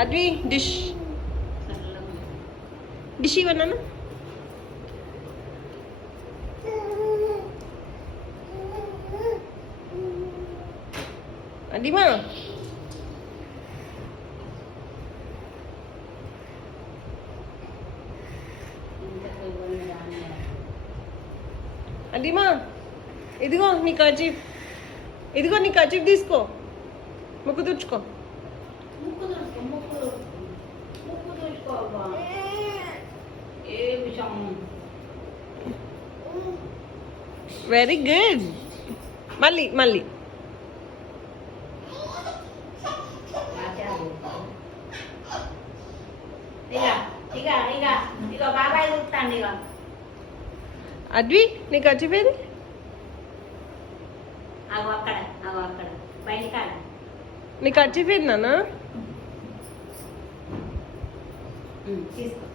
Advi dish dish ఇవ్వన్నాను. అదిమా అదిమా ఇదిగో నీ కర్చీఫ్, ఇదిగో నీ కర్చీఫ్ తీసుకో, ముక్కు తుడుచుకో. Very good. మళ్ళీ మళ్ళీ అద్వి నీ కర్చీఫ్ ఏది? నీ కర్చీఫ్ ఏది నాన్న? తీసుకో.